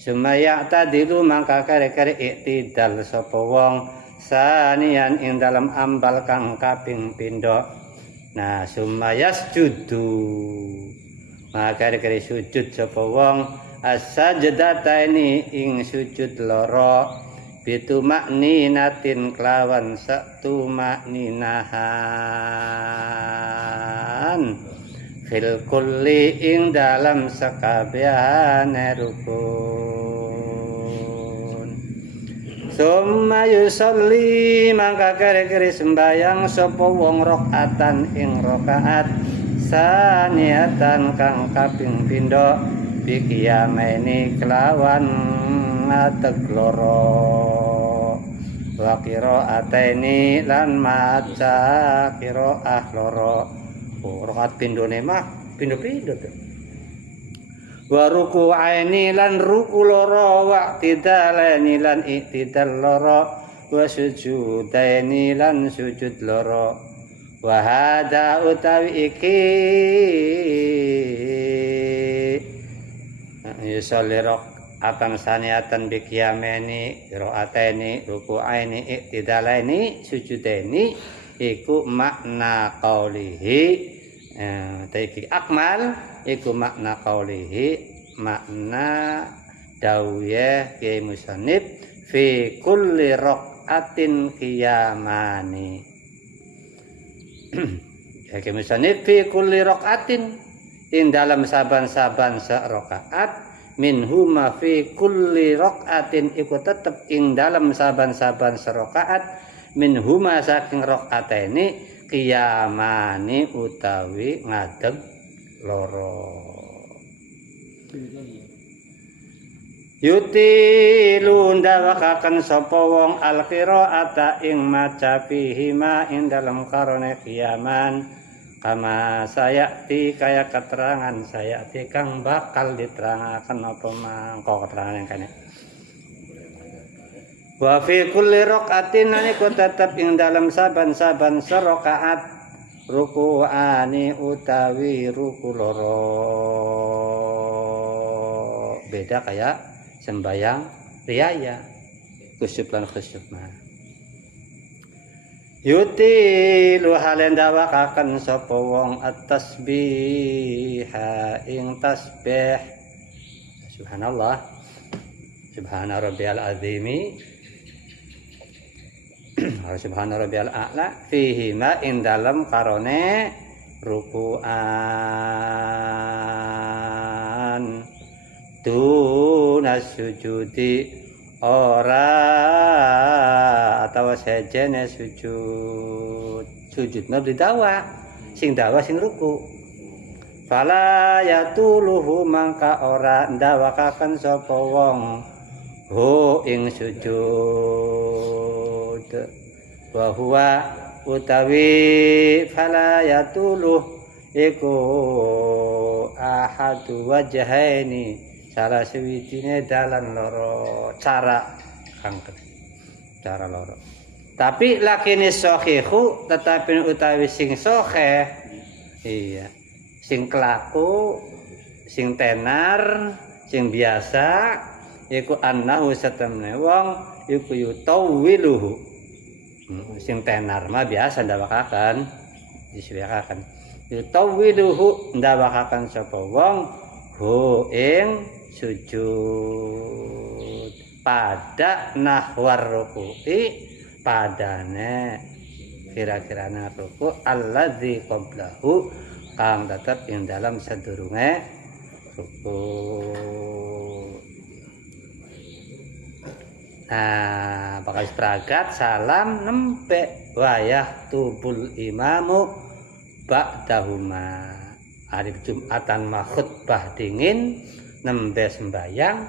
Sumaya tadilu mangka kare-kare iktidal sapa wong sanian ing dalam ambal kang kaping pindho. Nah sumayas judu maka kare-kare sujud sapa wong as-sajdataini ing sujud loro bitu makninatin kelawan satu makninahan fil kulli ing dalam sakabehane rukun. Summa yusolli mangka kare-kare sembayang sapa wong rakaatan ing rakaat saniatan kang kaping pindho bikiyamaini kelawan ngadeg loro wa qiraataini lan maca qiraah loro. Rakaat pindhone mah pindho-pindho to. Wa ruku'aini lan ruku loro wa i'tidalaini lan i'tidal loro wa sujudaini lan sujud loro. Wa hada utawi iki yusolli rakaatan saniatan bikiyamaini qiraataini ruku'aini i'tidalaini sujudaini iku makna qaulihi taiki akmal iku makna qaulihi makna dawuhe Kiai Musannif fi kulli raqatin qiyamani. Kiai Musannif fi kulli raqatin ing dalam saban-saban rakaat minhuma fi kulli raqatin iku tetep ing dalam saban-saban rakaat minhuma saking rakaataini qiyamani utawi ngadeg loro. Yutilu ndawakaken sapa wong al-qiraata ing maca fihima ing dalam karone qiyaman kama sayati kaya keterangan sayati kang bakal diterangaken apa mangko keterangan yang kene. Wa fi kulli raqatin niku tetep ing dalam saban-saban rakaat ruku'ani utawi ruku loro. Beda kayak sembayang riyaya khusyuk lan khusyuk mah. Yutilu halen dawakaken sapa wong at-tasbiha ing tasbih. Subhanallah. Subhana rabbiyal azimi. Subhana rabbiyal a'la fihi ma ing dalem karone ruku'an tunas sujudi ora atau sejene sujudna didawa sing dawa sing ruku fala yatuluhu mangka ora ndawakaken sapa wong hu ing sujud wa huwa utawi fala yatuluh iku ahadu wajhaini salah sewijine dalan loro cara kangket cara loro tapi lakini sahihu tetapi utawi sing sahih iya sing kelaku sing tenar sing biasa iku annahu satamne wong iku yutawiluhu sing tenar mah biasa ndawakaken disiwakaken yutawiluhu ndawakaken sapa wong hu ing sujud pada nahwar ruku'i padane kira-kirana ruku alladzi qablahu kang tetep ing dalam sadurunge ruku. Nah, bakal istirahat salam nempe wayah tubul imamu ba'dahuma. Hari Jumatan khutbah dingin nembe sembayang.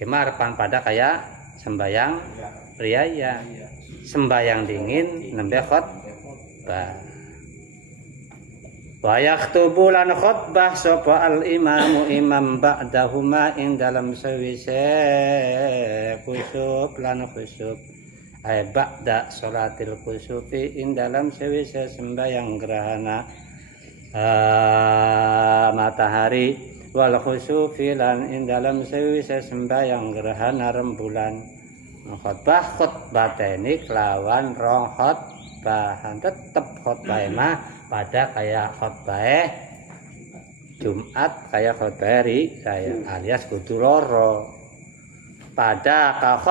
Kemarepan pada kayak sembayang riyaya. Sembayang dingin nembe khutbah. Wa yaktubu lan khutbah sapa al imamu imam ba'dahuma ing dalam sawise khusyuk lan khusyuk ay ba'da salatil khusyufi ing dalam sawise sembahyang gerhana matahari wal khusufi lan ing dalam sewise sembayang gerhana rembulan. Khutbateni kelawan rong khutbahan, tetep khutbah mah pada kayak khutbah Jumat, kayak khutbah saya alias kudu loro. Pada ka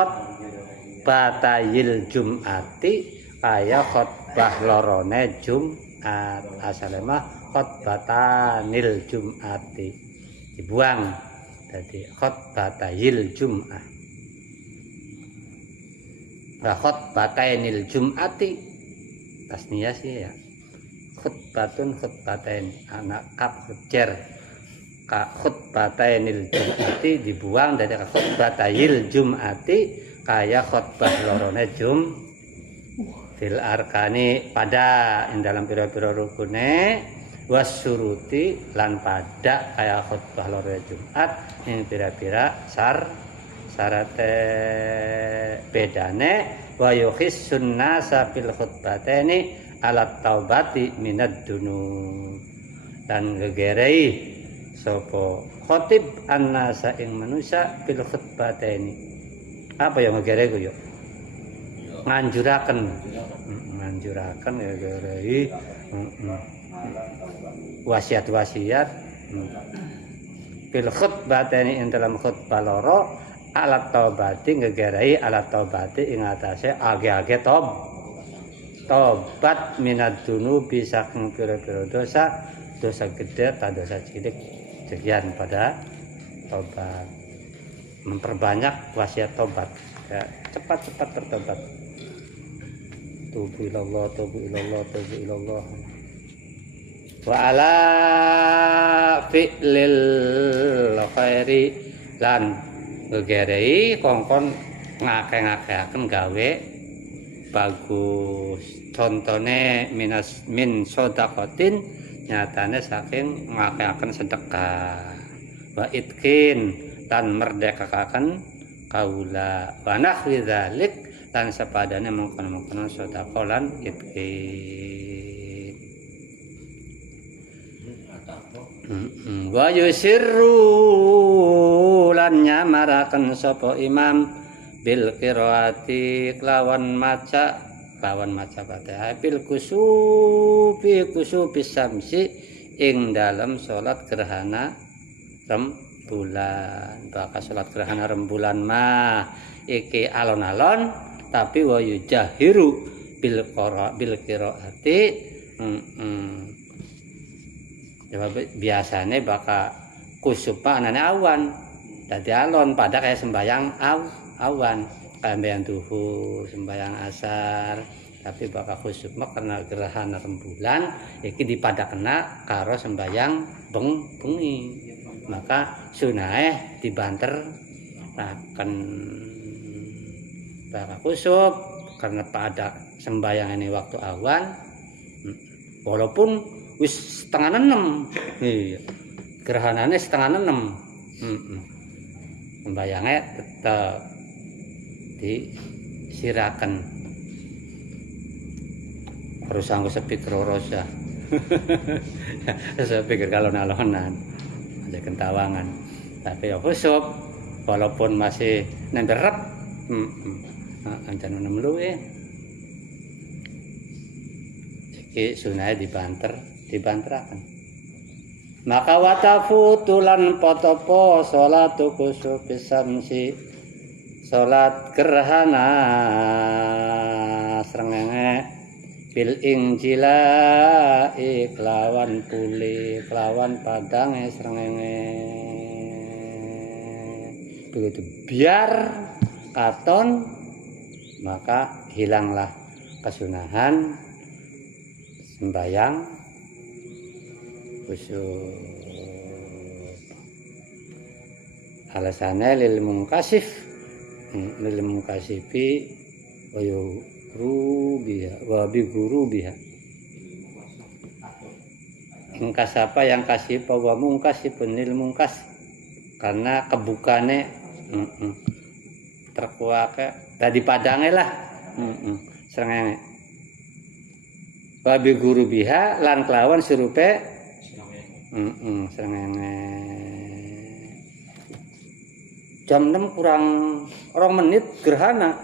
khutbatayil Jumati kayak khutbah lorone Jumat. Asale mah khutbatanil Jumati dibuang, jadi khutbatayil Jum'ah. Nah, khutbatainil Jum'ati tasniyah sih ya. Khutbatun khutbatain anak kap jer ka khutbatainil Jum'ati dibuang dari khutbatayil Jum'ati kaya khutbah lorone fil arkani pada ing dalam pira-pira rukune wasuruti lan pada kaya khutbah lorone Jumat ing pira-pira sarate bedane wa yuhissun nasa fil khutbateni alat taubati minad dunub dan gegerei sapa khotib annasa ing manusia fil khutbateni. Apa yang ngegerei ku yo nganjuraken gegerei wasiat-wasiat fil khutbateni ing dalam khutbah loro alat taubati ngegerai alat taubati ing atase age-age tobat minad dunubi saking pira-pira dosa gede ta dosa cilik sekian pada tobat, memperbanyak wasiat tobat ya, cepat-cepat bertobat. Tubu ilallah wa ala fi'lil khairi lan ngegerei kongkon ngake-ngakeaken gawe bagus. Contone min sodakotin nyatane saking ngakeaken sedekah wa itkin lan merdekakan kaula wa nahwi dzalik lan sepadane mengkono-mengkono sedekah lan itkin. Wa yusirru lan nyamaraken sapa imam bil qiraati kelawan maca Fatihah bil kusufi samsi ing dalam salat gerhana rembulan. Bakal salat gerhana rembulan mah iki alon-alon tapi wa yujahiru bil qiraati biasanya bakal kusuf anane awan dadi alon pada kayak sembayang awan kayak sembayang duhur sembayang asar, tapi bakal kusuf mah karena gerhana rembulan iki dipadakna karo sembayang bengi maka sunahe dibanter akan bakal kusuf karena pada sembayang ini waktu awan walaupun wis setengah 6 iya gerhanane setengah 6 sembayangnya tetap disirakan harus sanggup sepi kerorosa saya pikir kalau nalonan ada kentawangan tapi ya khusub walaupun masih nemberep ancan menemluwe iki sunai dibanterakan maka watafutulan potopo sholatu kusufi samsi salat gerhana srengenge bil injila kelawan puli kelawan padange srengenge begitu biar katon maka hilanglah kesunahan sembayang khusyuk. Alasannya lil mungkasifi wa yurubiha wa bi gurubiha. Ingkas apa yang kasih wa mungkasifun lil mungkas karena kebukane terkuake tadi padange lah srengenge wa bi gurubiha lan kelawan sirupe srengenge jam 6 kurang 2 menit gerhana.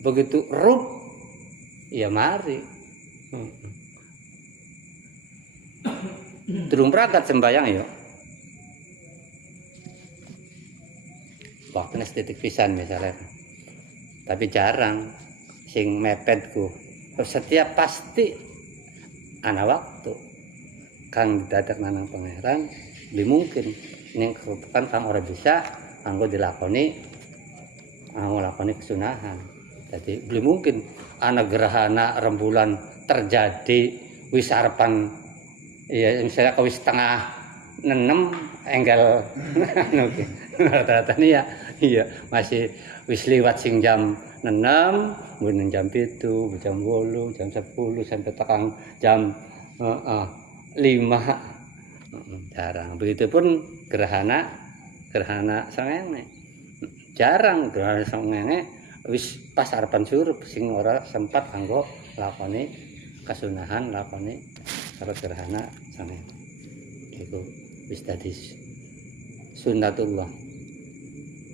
Begitu rup ya mari. Durung berangkat sembayang ya. Waktunya setitik pisan misalnya. Tapi jarang sing mepetku. Setiap pasti ana waktu. Kang dadak nanang pangeran lebih mungkin ning kebutuhan kang ora bisa anggo dilakoni kesunahan. Jadi belum mungkin ana gerhana rembulan terjadi wis arepan ya misalnya wis setengah 6 enggal anu ki. Rata-rata ya iya masih wis liwat sing jam 6, kemudian jam 7, jam 8, jam 10 sampai tekan jam 5. Jarang. Begitupun gerhana srengenge. Jarang gerhana srengenge wis pas arepan surup sing ora sempat kanggo lakoni kasunahan lakoni salat gerhana srengenge. Iku wis dadi sunnatullah.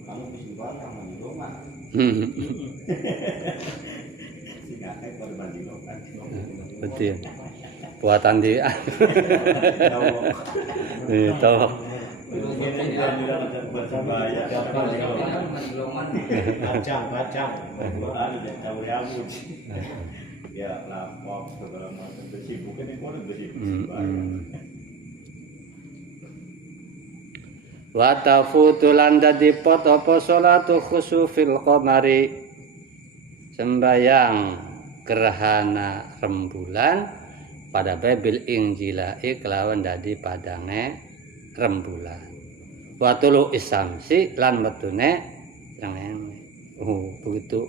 Kamu mesti barang di rumah. Singake korban di rumah. Betul. Buatan di itu Kacang. Ya lah, mau segala macam bersibuknya di mana bersibuk. Wa tafutulan dadi pot apa salatu khusufil qamari sembayang gerhana rembulan pada babil injilai kelawan dadi padange rembulan wa tulu isamsi lan metune srengenge begitu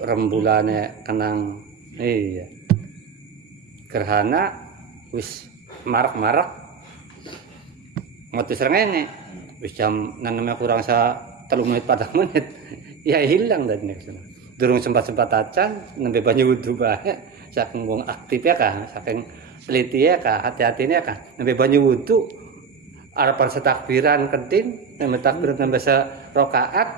rembulane kenang iya gerhana wis marak-marak metu srengenge wis jam 6 kurang 3 menit 4 menit ya hilang dari kesana durung sempat acan nembe banyu wudu bae saking wong aktif ya kah saking teliti ya kah hati-hatine ya kah nembe banyu wudu arepan setakbiran kentin nembe takbir nembe rakaat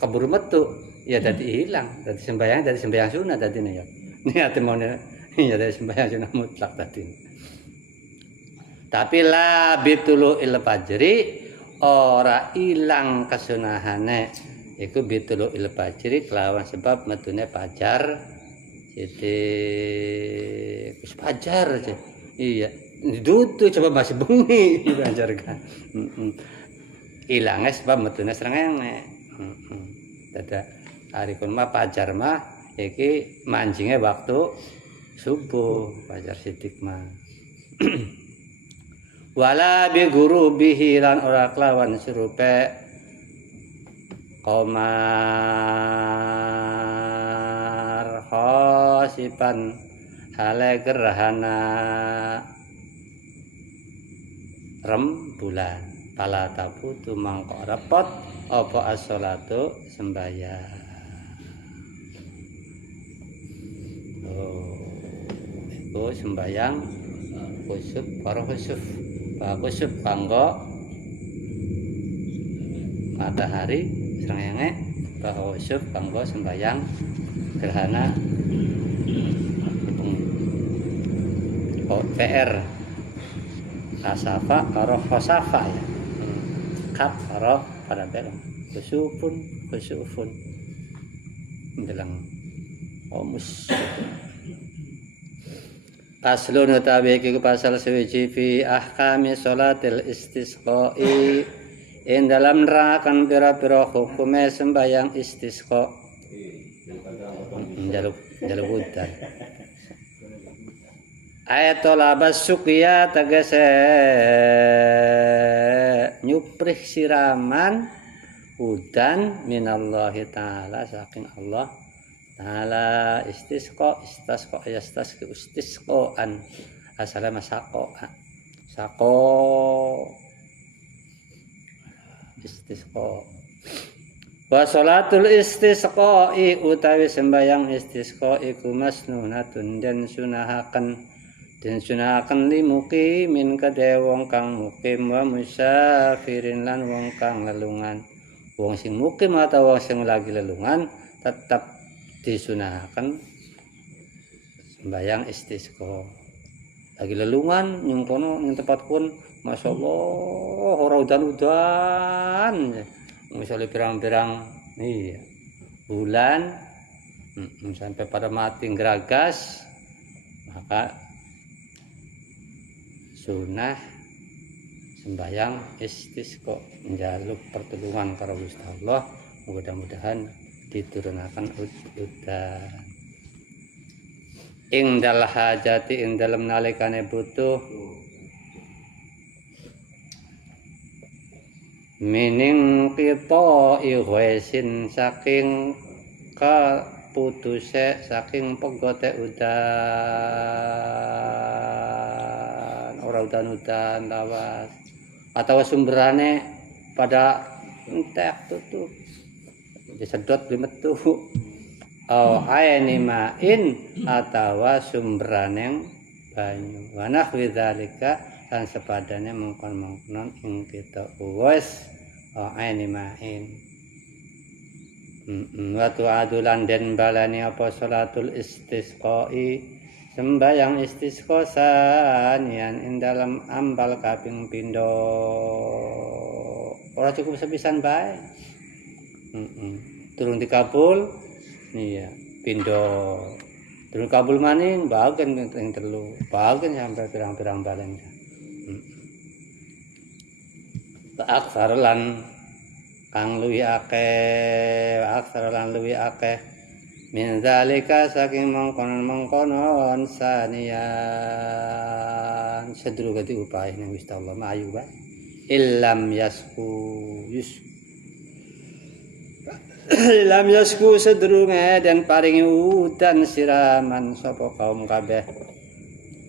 keburu metu ya dadi hilang dadi sembahyang sunah dadine ya niate mau ya dadi sembahyang sunah mutlak dadine. Tapi la bitulu il fajri ora ilang kesunahane iku bitulu il fajri kelawan sebab metune fajar jadi wis fajar aja iya dudu coba masih bengi fajar kan ilange sebab metune srengenge dadak hari kun mah fajar mah iki manjinge waktu subuh fajar sidik mah wala bi gurubihi lan ora kelawan surupe qamar khosipan hale gerhana rembulan pala tabutu mangko repot apa as-shalatu sembahyang iku sembahyang khusuf para khusuf khusuf kanggo matahari srengenge bahwa khusuf kanggo sembahyang gerhana PR kasafa karo khosafa ya kap karo pada belong khusufun menjelang omus Paslun utawi iki pasal sewiji fi ahkami sholatil istisqai ing dalam nerakan pira-pira hukume sembayang istisqa jaluk udan ayat labas suqya tegese nyuprih siraman udan minallahi taala saking Allah ta'ala istisqa istisqaan asale masaqo istisqa wa sholatul istisqai utawi sembayang istisqa iku masnunatun dan sunahaken Den sunahaken limuqimin kedhe wong kang mukim wa musafirin lan wong kang lelungan. Wong sing mukim atau wong sing lagi lelungan tetap disunahaken sembahyang istisqa. Lagi lelungan ning kono ning tempat pun masyaallah ora udan-udan. Misalnya pirang-pirang iya bulan sampai pada mati geragas, maka sunah sembahyang istisqa njaluk pertolongan karo Gusti Allah, mudah-mudahan diturunaken udan. Ing dal hajati ing dalem nalikane butuh mining kita ihwesin saking kaputuse saking pegote udan ora udan-udan lawas atau sumberane pada entek tutup disedot di metu aini main atawa sumberaneng banyu wanah widzalika lan sepadane mengkon-mengkonon ing kita wis aini main watu adulan den balani apa salatul istisqai sembayang istisqa sanian ing dalam ambal kaping pindho ora cukup sepisan bae turun dikabul iya pindho turun kabul maning bagian ing telu bagian sampai pirang-pirang balen aksar lan kang luwih akeh aksar lan luwih akeh min zalika saking mengkonon sanian sedurunge diupahi ning Gusti Allah mayu bae illam yasku lam yasku sedurunge dan paringi udan siraman sapa kaum kabeh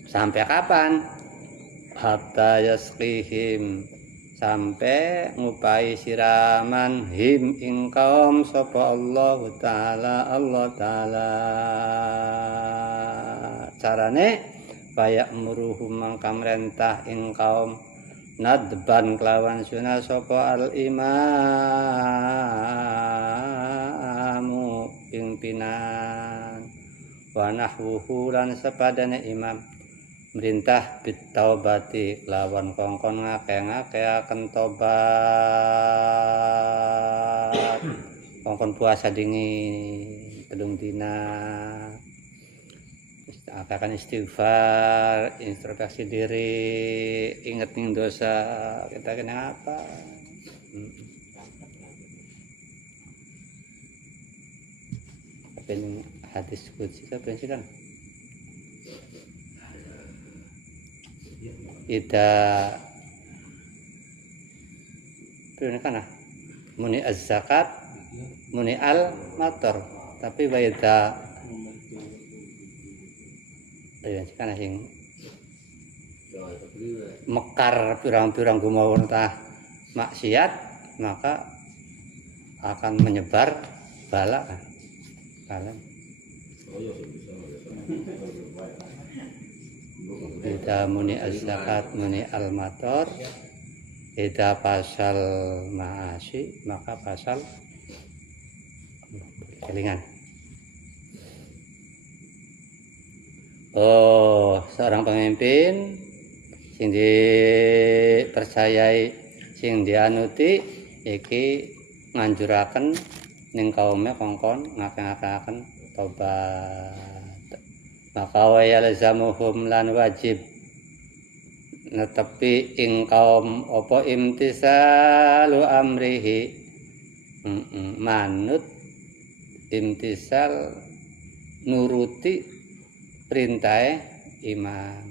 sampai kapan hatta yasqihim sampai ngupai siraman him ing kaum sapa Allah taala carane bayak muruhum mangka merentah ing kaum nadban kelawan sunah sapa al imamu pimpinan wa nahwuhu lan sepadane imam merintah bitaubati lawan kongkon ngake-ngakeaken tobat kongkon puasa dingin telung dina akan istighfar introspeksi diri inget ning dosa kita kena apa ini hadis qudsi apa sih kan ida perintah muni az-zakat muni al-matar tapi baida kan sing mekar pirang-pirang gumawa entah maksiat maka akan menyebar bala kalian ida muni az-zakat muni al-matar ida pasal ma'asi maka pasal kelingan seorang pemimpin sing dipercayai sing dianuti iki nganjuraken ning kaume kongkon ngake-ngakeaken tobat maka wa yalzamuhum lan wajib netepi ing kaum apa imtisalu amrihi manut imtisal nuruti perintah imam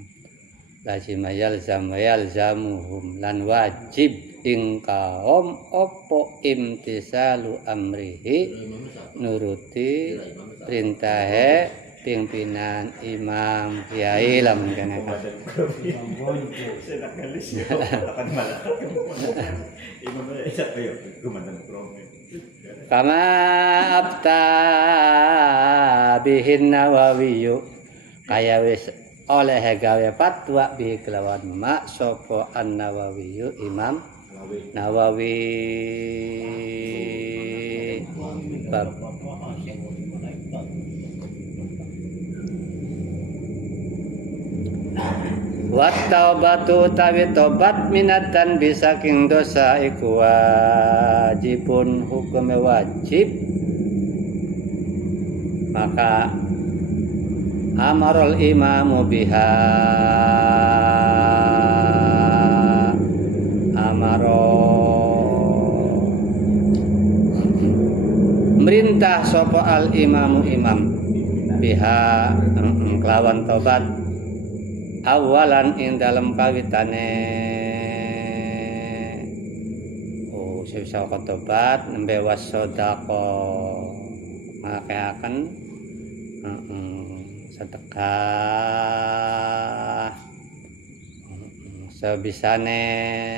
lazim yalzamuhum lan wajib ing kaum apa imtisalu amrihi nuruti perintah pimpinan imam kiai lah mungkin kama abta bihin Nawawi kaya wis oleh gawe fatwa bi kelawan ma sapa An-Nawawi Imam Nawawi bab wa taubatu tawi tobat minatan bisaking dosa iku wajibun hukume wajib maka amarul imamu biha merintah sapa al imamu imam biha kelawan tobat awalan ing dalam kawitane sisa tobat nembe wasodaqah ngakaken sedekah sebisane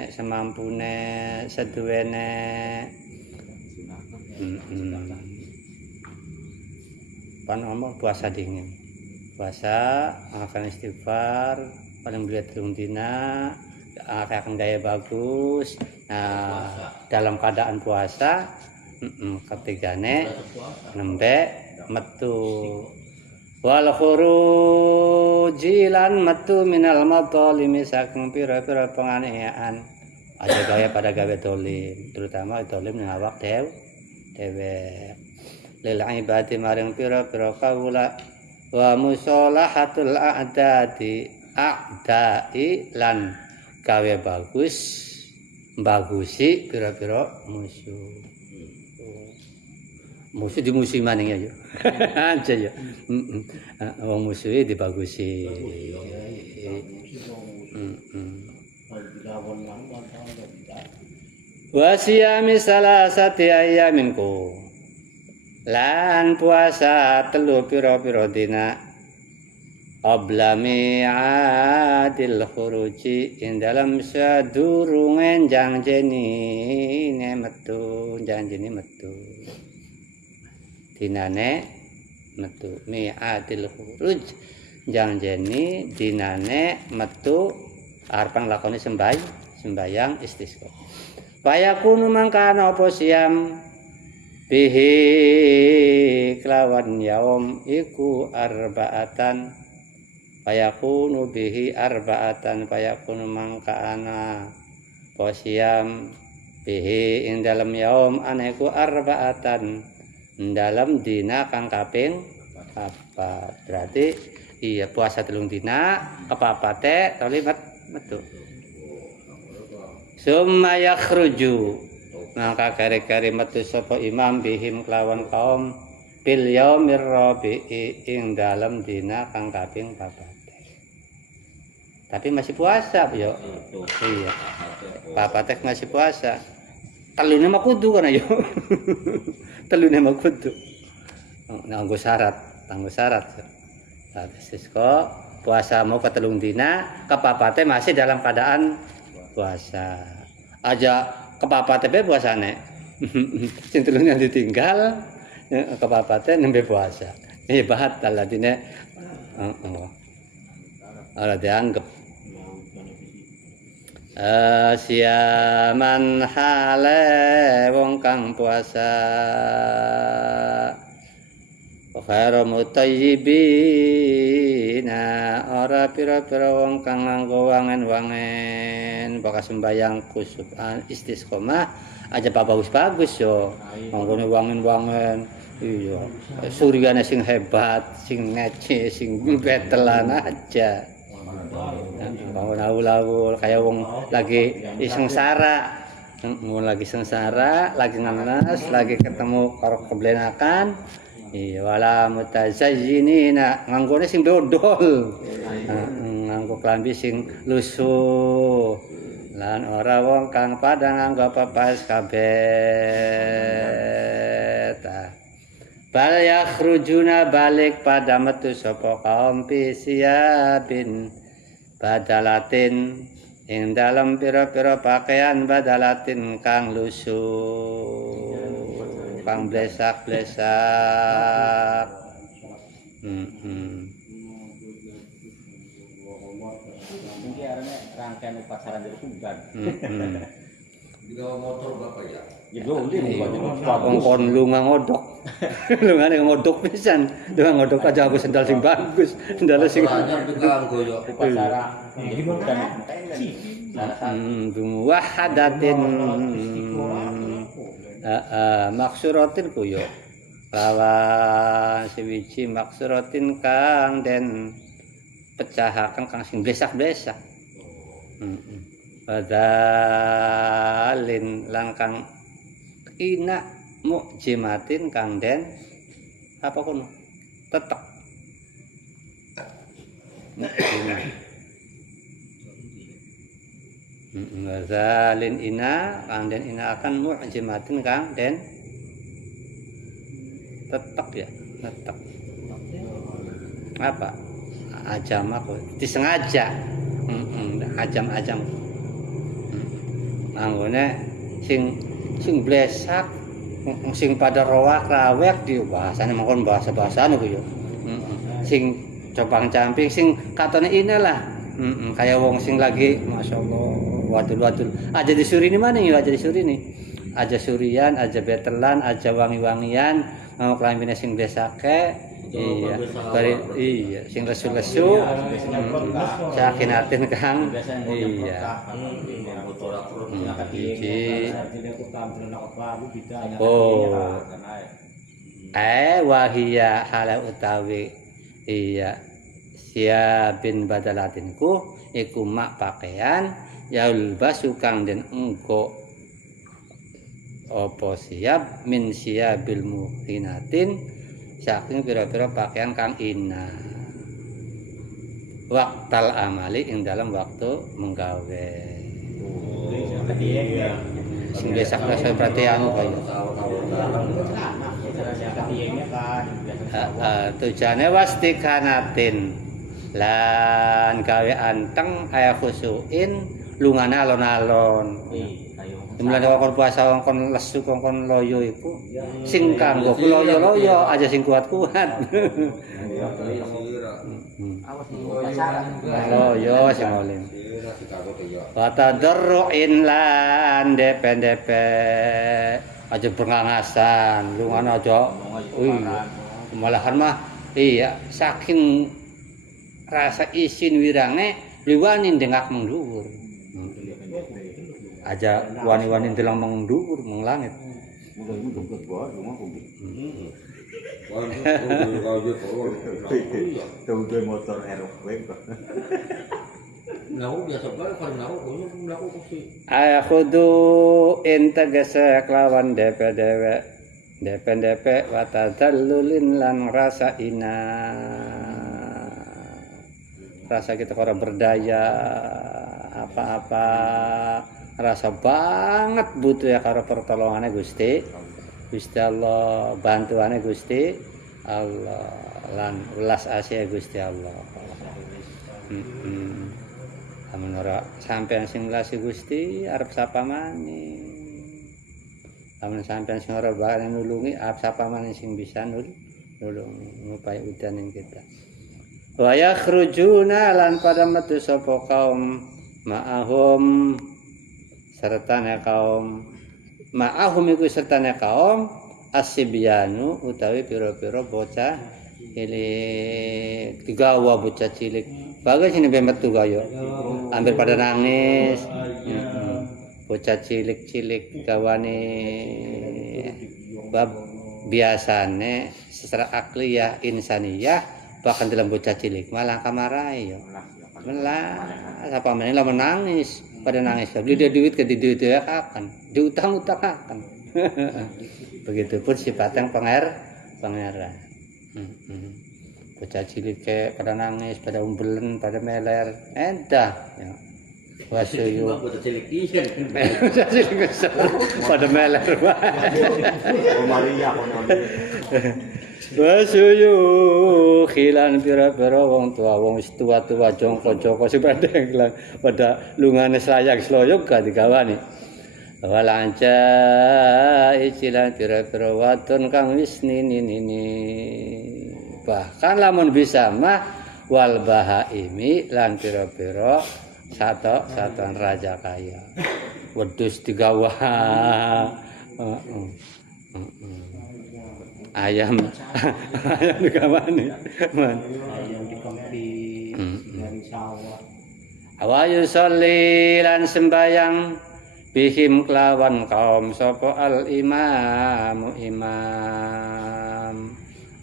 semampune seduwene pan omong puasa dingin puasa akan istighfar paling beliau telung dina akan gaya bagus nah dalam keadaan puasa ketigane nembe metu wal khurujilan metu minal madhalimi saking pira-pira penganiayaan aja gaya pada gawe dolim terutama dolim ning awak dewek lil ibadi maring pira-pira kawula wa musolahatul a'dai lan gawe bagusi pira-pira musuh di musim maning ya yo aja ya wong musuhe dibagusi wa siyami salasati ayyaminku lan puasa telu pira-pira dina qabla mi'adil khuruji ing dalam sadurunge janjeni metu dinane metu mi'adil khuruj janjeni dinane metu arep lakoni sembayang istisqa payakunu mangkana apa siam bihi kelawan yaum iku arba'atan payakunu bihi arba'atan payakunu mangkana apa siam bihi ing dalam yaum aneku arba'atan dalam dina kang kaping apa berarti iya puasa telung dina apa teh tolimat metu summa yakhruju maka kari-kari metu sapa imam bihim kelawan kaum bil yaumir rabi'i ing dalam dina kang kaping papat tapi masih puasa yo iya papat masih puasa telune mah kudu kan yo telune mah kudu nganggo syarat istisqa puasa mau ketelung dina kepapate masih dalam keadaan puasa aja kepapate be puasane sing telune ditinggal kepapate nembe puasa hebat aladine ora dianggap siaman hale wong kang puasa khairu mutayyibina ora pira-pira wong kang nganggo wangen-wangen bakal sembayang kusuk istisqomah aja bagus-bagus yo nganggone wangen-wangen iya suryane sing hebat sing ngece sing betelan aja bangun awul-awul kayak wong lagi sengsara lagi ngenes lagi ketemu karo keblenakan iya wala mutazayyinina nganggone sing dodol nganggo klambi sing lusuh lan ora wong kang padha nganggo pepas kabeh bal yakhrujuna balik pada metu sapa kaum pisiabin badalatin ing dalam pira-pira pakaian badalatin kang lusuh kang blesak-blesak rangkaian upacara dari Sudan. Digawa motor bapak ya. Ya boleh Kon lunga ngodok. Lungane ngodok pisan. Lunga ngodok aja aku sendal sing bagus. Sendal sing Anyar diganggu ya. upacara. Wahadatin maksuratin kuyo lawan siwiji maksuratin kang den pecahaken kang sing blesak-blesak. Badalin lan kang ina mukjimatin kang den apa kono tetek. Badalin ina kang den ina akan mukjimatin kang den tetek ya, tetek. Apa? Ajam aku disengaja. Ajam-ajam. Anggone sing blesak sing pada roak rawek di bahasane mangkon bahasa-bahasane ku yo. Sing copang-camping sing katone inilah. Kayak wong sing lagi masyaallah wadul-wadul. Aja disuri ini mana ya aja disuri nih. Aja surian, aja betelan, aja wangi-wangian, mau kelambine sing blesake. Iya, iya, sing lesu-lesu, sakinatin kang, iya. Oh, wahia hala utawi, iya, siabin badalatinku, iku mak pakaian, yaul basukang dan engko, opo siap min siabil muhinatin. Saking pira-pira pakaian kang ina waktal amali ing dalam waktu menggawe sing besak rasa berarti anu kaya tujuane wastikanatin lan gawe anteng aya khusuin lungane alon-alon. Mulane kon puasa kon lesu kon loyo iku sing kanggo loyo-loyo aja sing kuat-kuat. Loyo sing oleh. Watadarruin lan depe-depe aja bengangasan, lungane aja. Malahan mah iya saking rasa isin wirange liwani ndengak mengduwur. Aja wani-wani ndelang mengduwur meng langit. Tuh motor aeroplane kok. Nahu biasa banget kalau nahu punya nahu sih. Aya kudu integese lawan DP wa tadallulin lan rasa ina. Rasa kita orang berdaya apa-apa rasa banget butuh ya karo pertolongannya Gusti Allah, bantuannya Gusti Allah lan welas asih Gusti Allah. Amun ora sampean sing welas Gusti arep sapa maneh. Amun sampean sing ora bakal nulungi arep sapa maneh sing bisa nulung ngupaya udaning kita. Wa yakhrujuna lan pada metu sapa kaum ma'ahum sertane kaum ma'ahum iku sertane kaum asibyanu utawi pira-pira bocah cilik digawa bocah cilik bagus ini metu kaya hampir pada nangis bocah cilik-cilik gawane bab biasane secara akliyah insaniyah bahkan dalam bocah cilik malah kamarai ya malah apa meneh lah menangis pada nangis beli dia duit ke diutang akan begitupun sifatnya pangeran bocah cilik kayak pada nangis pada umbelen pada meler endah ya wasuyu Bocah cilik dia. bocah cilik pada meler Maria kono. wasuyu khilan pira-pira wong tua wong wis tua-tua jongko-jongko sing pada lungane slayak sloyok gak digawani walanca icilan pira-pira wadon kang wis nini bahkan lamun bisa mah wal bahaimi lan pira-pira satuan raja kaya. Wedhus digawa. Ayam digawane. Ayam dikempi dari sawah. Awayu sholli lan sembayang bihim kelawan kaum sapa al imam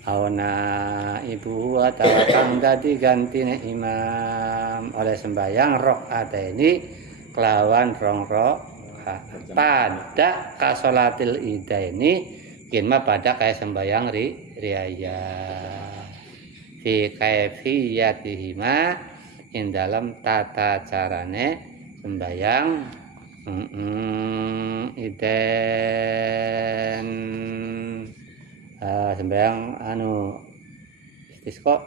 awana ibu atawa kang dadi gantine imam oleh sembayang rakaat ini kelawan rong rakaat pada kasolatil ida ini kinma pada kayak sembayang riaya fi kaifiyatihima in dalam tata carane sembayang iden sembayang istisqa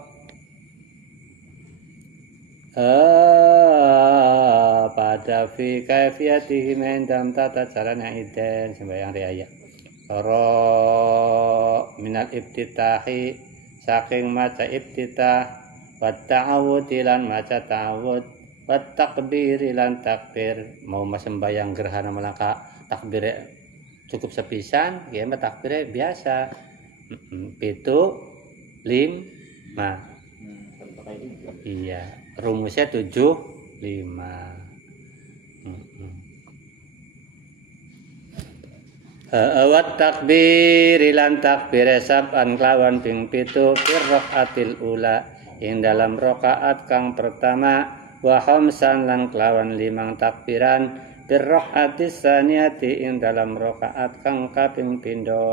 pada fi kaifiyatihima in dalam tata carane iden sembayang riaya minal ibtitahi saking maca ibtitah wa ta'awud lan maca ta'awud wa takbir lan takbir mau sembayang gerhana melaka takbir cukup sepisan ya takbir biasa 7 5 iya rumusnya 7 5 Awat takbir lan takbir sab'an kelawan ping 7 fir rakaatil ula ing dalam rakaat kang pertama wa khamsan lan kelawan 5 takbiran fir rakaatis saniyati ing dalam rakaat kang kaping pindho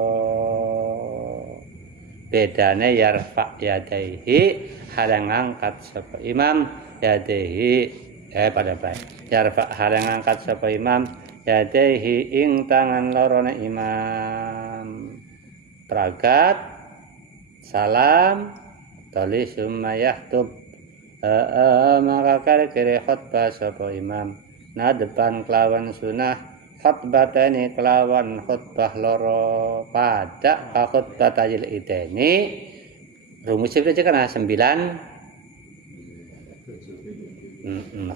bedane yarfa yadaihi halang angkat sapa imam yadaihi pada baik yarfa halang angkat sapa imam yadaihi ing tangan lorone imam pragat salam tali summa yahtub maka kare khutbah sapa imam nah depan kelawan sunah khutbatani kelawan khutbah loro pada ka khutbah tajil ideni rumusnya aja kan 9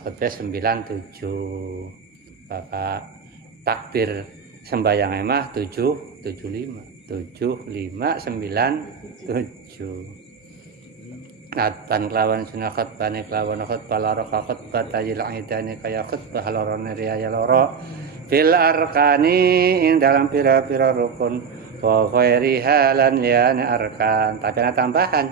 khutbah 9 7 Bapak takbir sembayang emah 7 5 9 7 Natban kelawan sunah khutbane kelawan khutbah loro khutbah tajil idane kaya khutbah loro riaya loro fil arkani ing dalam pira-pira rukun wa ghairiha lan liyane arkan tapi ana tambahan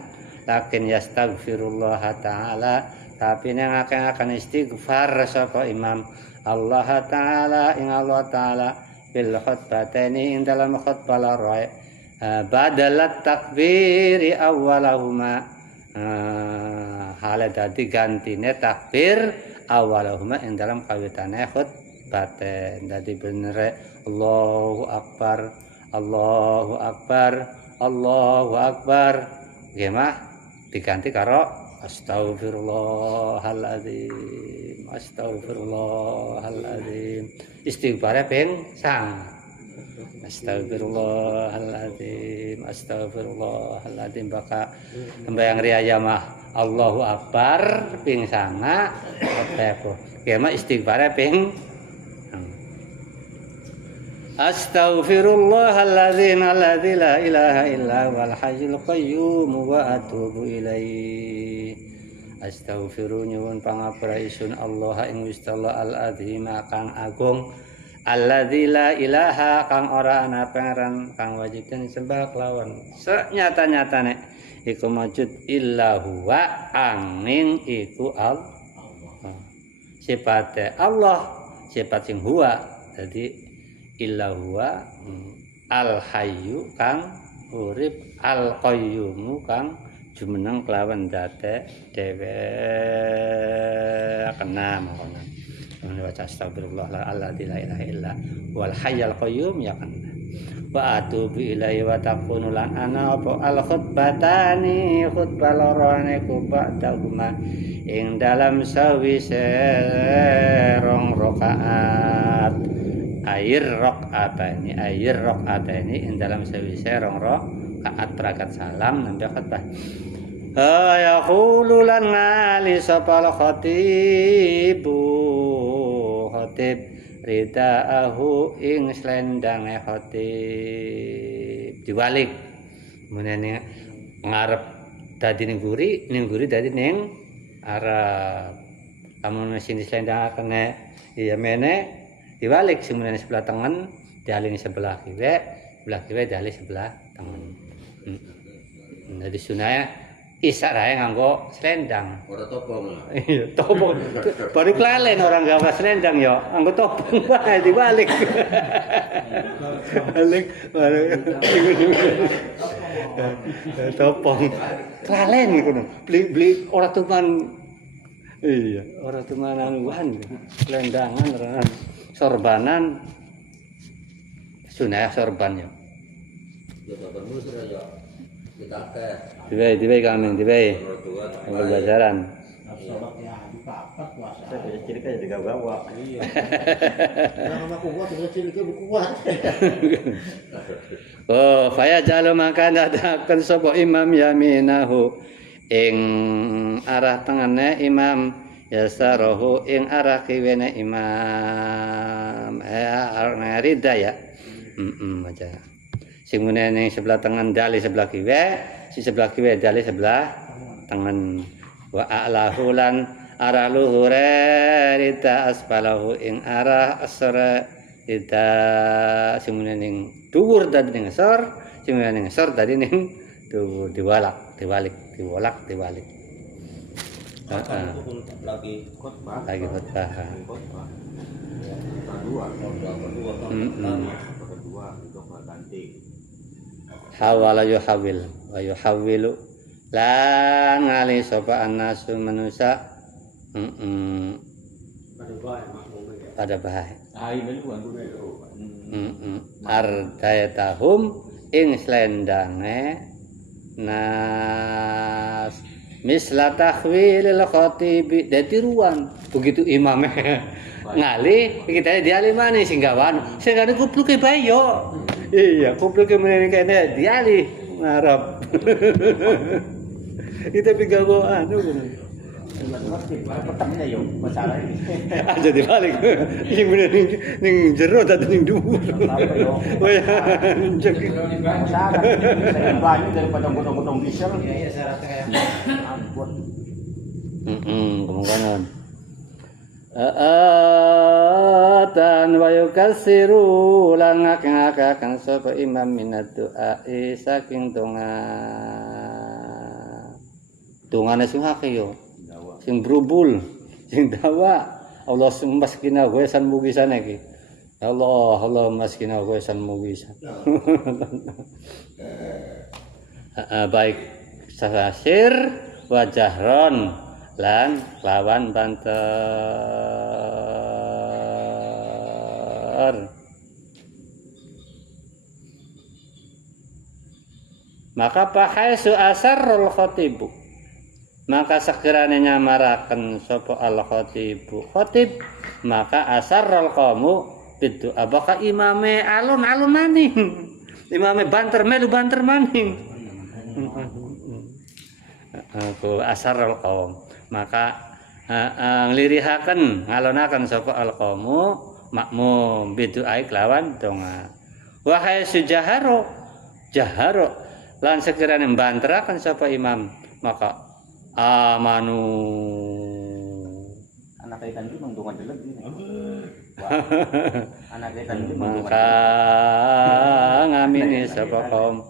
lakin yastaghfirullah taala tapi nang akan istighfar sapa imam Allah taala ing Allah taala bil khutbataini ing dalam khutbah loro badalat takbiri awwalahuma hale dadi gantine takbir awwalahuma ing dalam kawitane khutbate dadi bener Allahu akbar Allahu akbar Allahu akbar nggih mah diganti karo astagfirullahaladzim astagfirullahaladzim istighfare ping 1 astagfirullahaladzim astagfirullahaladzim baka sembayang riaya mah Allahu akbar ping 1 apa ya mah istighfare ping Astaghfirullahaladzim alladzi la ilaha illa wal hayyul qayyum wa atubu ilaihi. Astaghfiru nyuwun pangapura isun Allah ing Gusti Allah al-azim kang agung alladzi la ilaha kang ora ana pangeran kang wajib den sembah kelawan senyata-nyatane iku wujud illa huwa angin iku Allah. Sifate Allah sifat sing huwa jadi illa huwa al hayyu kang urip al qayyum kang jumeneng kelawan date dhewe kena mangkono waca astagfirullah alladzi la ilaha illa wal hayyul qayyum ya kan wa atubu ilaihi wa takunu lan ana apa al khutbatani khutbah lorone ku ba'dahuma ing dalam sawise rong rakaat air rakaat ini ing dalam sawise rong rakaat pragat salam nembe khutbah ya qululan ngali sapal khatibu khatib ridaahu ing slendange khatib diwalik menene ngarep dadi ning guri dadi ning arep kamu sini selendang kene iya mene diwalik sebenarnya sebelah tengen dialih sebelah kiwe dialih sebelah tengen jadi sunahnya isak rae nganggo selendang Ora topong lah. iya topong baru kelalen orang gawa selendang yo nganggo topong wae diwalik balik baru topong kelalen ngono beli ora tuman iya ora tuman anuan selendangan ora sorbanan sunah sorban yo Ya tak perlu sudah ya. Kita akeh. diwe kami diwe Ora tua. pembelajaran Sholat ya di papat puasa. Saya cilik aja juga bawa. Iya. Nama aku kuat terus cilik itu kuat. oh faya jalo maka dadakan sapa imam yaminahu ing arah tengene imam yasarahu ing arah kiwene imam arah rida ya aja sing mune ning sebelah tengen dali sebelah kiwe si sebelah kiwe dali sebelah tengen wa a'lahu lan arah luhure rida asfalahu ing arah asra rida sing mune ning dhuwur dadi ning ngesor sing mune ning ngesor dadi ning dhuwur diwalik Lagi Khotbah. lagi khotbah Khotbah. Kedua itu ganti. hawala yuhawil wa yuhawilu lan ngali sapa annasu manusa pada bahaya Ini lu anggo ardayatahum ing slendange nas misla tahwilil khatibi dadi ruan begitu imamnya ngali kita dialih mana sing gawan sing gane kupluke bae yo iya kupluke menene kene dialih ngarep kita pigago anu Petangnya yo masalah ini. aja dibalik sing bener ning jero dadi ning dhuwur oh ya njek Masalah. Saya banyak daripada godong-godong diesel. Iya syaratnya kayak Ampun. kemungkinan dan wa yukassiru lan ngakakan sapa imam minad doa saking dongane sing akeh yo sing brubul sing dawa Allah maskina wesan mugisan iki Allah maskina wesan mugisan baik sasir wajahron lan lawan banter maka pahaisu asarrul khatibu maka sekiranya nyamaraken sapa al khatibu khatib maka asarrul qaumu bidu abaka imame alun-alun maning imame banter melu banter maning aku asarrul qaum maka nglirihaken ngalonaken sapa al qaumu makmum bidu aik lawan donga wahai sujaharo jaharo lan sekiranya mbanteraken sapa imam maka amanu Anak kaitan itu mengdungan jelek ini. Anak kaitan itu maka ngamini sapa kaum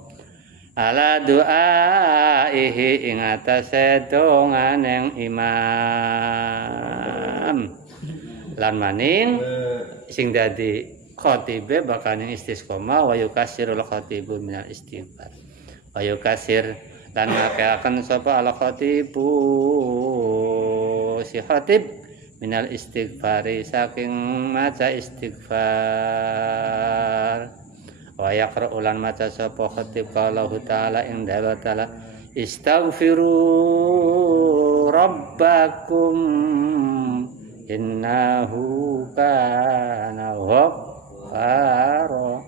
ala du'aihi ing atase donganeng imam lan maning sing dadi khatibe bakal ning istisqomah wa yukasirul khatibu minal istighfar wa yukasir lan ngakaken sapa al khatibu si khatib minal istighfari saking maca istighfar wa yaqra ulan maca sapa khatib qallahu taala ing dawa taala istaghfiru rabbakum innahu kana ghaffara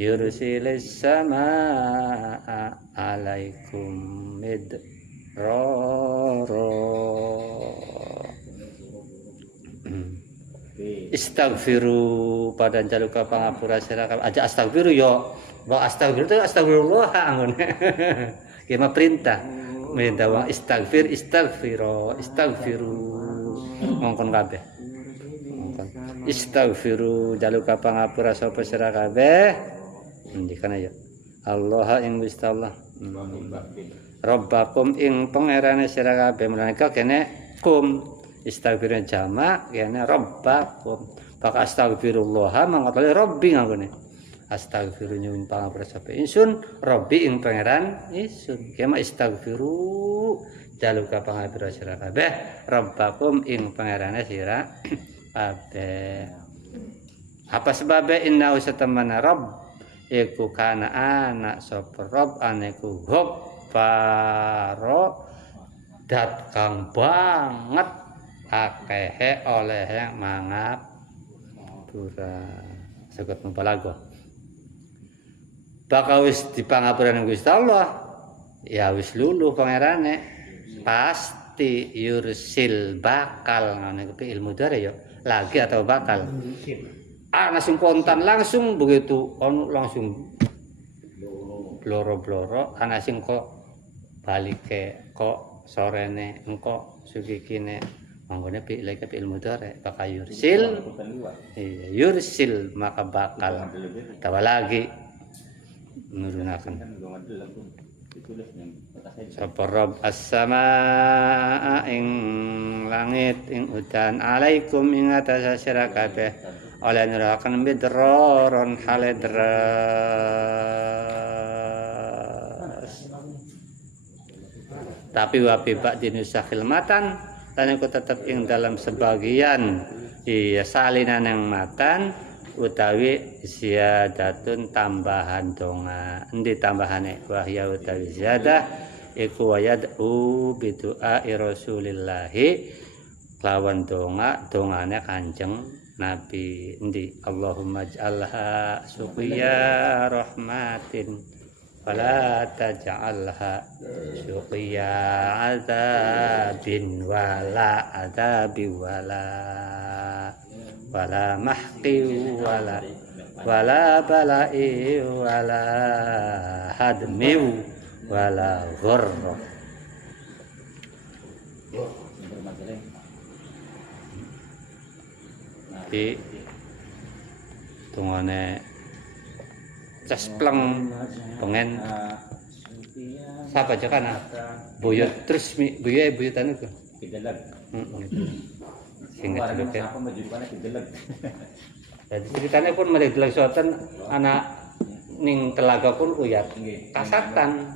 yursilis samaa alaikum midrara istaghfiru pada jaluka pangapura sira kabeh aja astaghfiru yo wa astaghfiru itu astagfirullah angon ki mah perintah wong istaghfiru ngongkon kabeh istaghfiru jaluka pangapura sapa sira kabeh ngendikan ayo Allah ing Gusti Allah Rabbakum ing pangerane sira kabeh menika kene kum istaghfirun jamak kene Rabbakum baka astagfirullah mangkali Rabbi nganggone astaghfiru nyuwun pangapura sapa ingsun Rabbi ing pangeran ingsun kema istaghfiru jaluka pangapura sira kabeh Rabbakum ing pangerane sira kabeh apa sebabnya inna usatamana Rabb iku kana anak sapa Rabb aneku Ghaffaro dat kang banget akehe oleh mangapura sakit mempalago bakal wis dipangapuran Gusti Allah ya wis luluh pangerane pasti yursil bakal ngene kuwi ilmu dare ya lagi atau bakal langsung kontan langsung begitu ono langsung bloro-bloro ana sing kok balike kok sorene engko sugikine manggone lagi ilmu dare bakal yursil iya yursil maka bakal tawa lagi nurunaken sapa Rabb as-samaa ing langit ing udan alaikum ing atas sira kabeh oleh nurakan bidroron haledras tapi wabi bak dinusah khilmatan dan aku tetap ing dalam sebagian iya salinan yang matan utawi ziyadatun tambahan donga endi tambahane wahya utawi ziyadah iku wayad'u bidu'a rasulillahi lawan donga dongane Kanjeng Nabi endi Allahumma ij'alha suqiya rahmatin wala taj'alha suqiya azabin wala adabi wala mahqi wala bala'i wala hadmi wala ghurr di tungane cespleng pengen siapa aja kan buyut terus buyut anu ke Kedelag. sehingga juga Apa majukannya kedelag. jadi ceritanya pun mereka bilang soten anak ning telaga pun uyat kasatan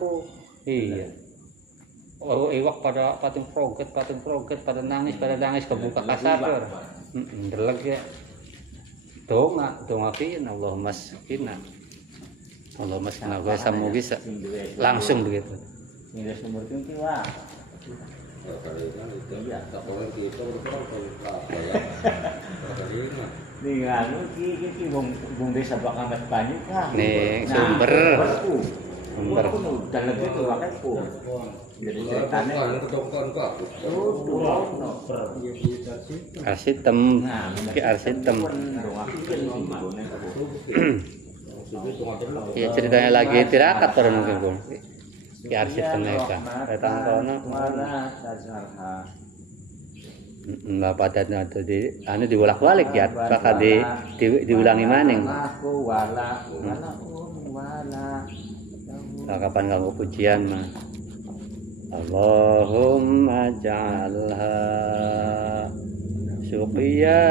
ku iya oh iwak pada patung proget pada nangis kebuka kasar ndelek ya donga piye Allahumma skina gue samu bisa langsung begitu Ini sumur itu wah. Nih anu iki wong desa bakal mas banyu kan. Nih sumber dalam itu akan ku. Jadi ceritanya arsitem ki arsitem ya ceritanya lagi tirakat pada mungkin pun ki arsitem mereka datang kono nggak pada itu di anu dibolak-balik ya bakal diulangi maning kapan kamu pujian mah Allahumma ja'alha suqiya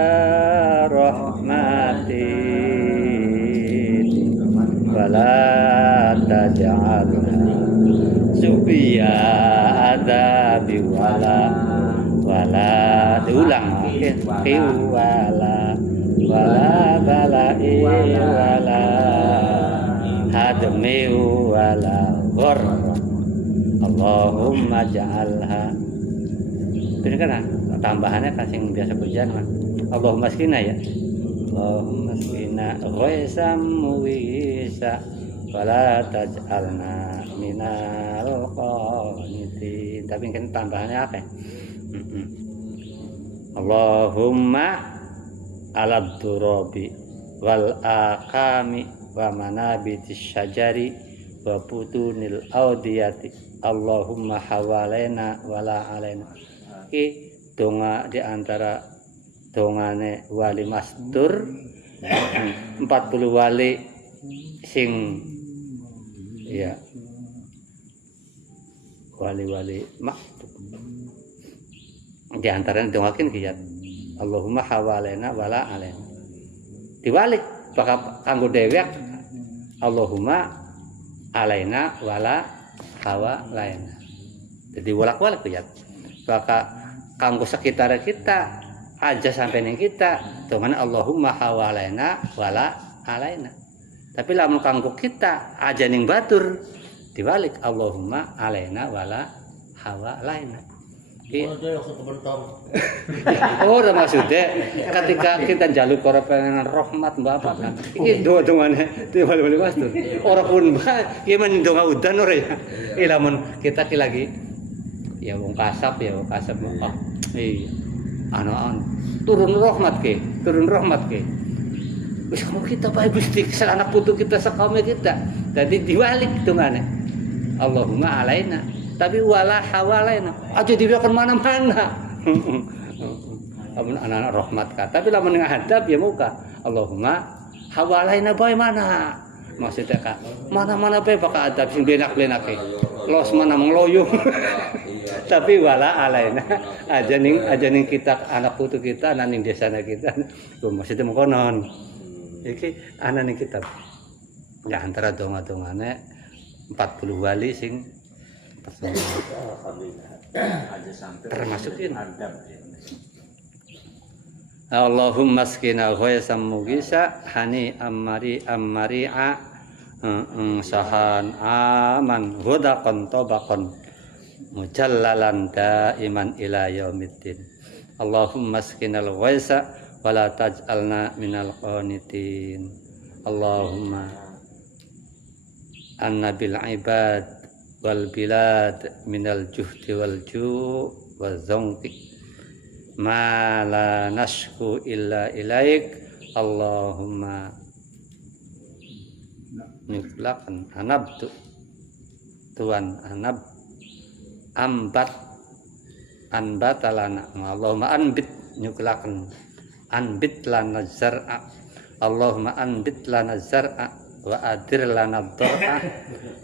rahmatin wala taj'alha suqiya adabi wala diulang wala bala'i wala hadmi wala ghurr Allahumma ja'alha ini kan tambahannya kasih biasa pujian mah Allahumma skina ya Allahumma skina ghaisam muwisa wala taj'alna minal qanitin tapi kan tambahannya apa Allahumma alad durabi wal akami wa manabitis syajari wa putunil audiyati Allahumma hawalaina wala alaina. Iki donga di antara dongane wali mastur 40 wali sing ya wali-wali maktub di antaranya dongakin kiyat Allahumma hawalaina wala alaina. Diwalik bakal kanggo dewek Allahumma alaina wala hawalaina. Jadi walak-walak kiyat bakal kanggo sekitar kita aja sampai ning kita dengan Allahumma hawalaina wala alaina. Tapi lamun kanggo kita aja ning batur diwalik Allahumma alaina wala hawalaina. Ono dhewe sing kebentar. Oh, maksudnya ketika kita jaluk para pengen rahmat Bapak kan. Iki doa-doane diwali-wali mastur. Ora pun bae, iki men donga udan ora ya. Iki lamun kita ki lagi ya wong kasap ah. Iya. Anak turun rahmat ke. Wis kamu kita bae Gusti, anak putu kita sakaum kita. Jadi diwalik dongane. Allahumma alaina. Tapi wala hawalaina aja dibiarkan mana-mana. Anak-anak rahmat ka. Tapi lamun ngadap ya muka Allahumma hawalaina bae mana? Maksudnya ka mana-mana bae bakal adab sing benak-benake. Los mana mengloyong. Tapi wala alaina aja ning kita anak putu kita anak ning desana kita. Maksudnya mengkonon. Iki anak ning kitab. Ya antara donga-dongane 40 wali sing termasukin Allahumma skina ghaisan mugisa hani ammari'a sahan aman ghadaqan tabaqan mujallalan daiman ila yaumiddin. Allahumma skinal ghaisa wala taj'alna minal qanitin. Allahumma anna bil ibad wal bilad minal juhdi wal ju' wal zonqi ma la nashku illa ilaik. Allahumma niklakan anabtu Tuhan ambat lana. Allahumma anbit nyuklakan anbit lana zar'a. Allahumma anbit lana zar'a wa adir lana dhar'a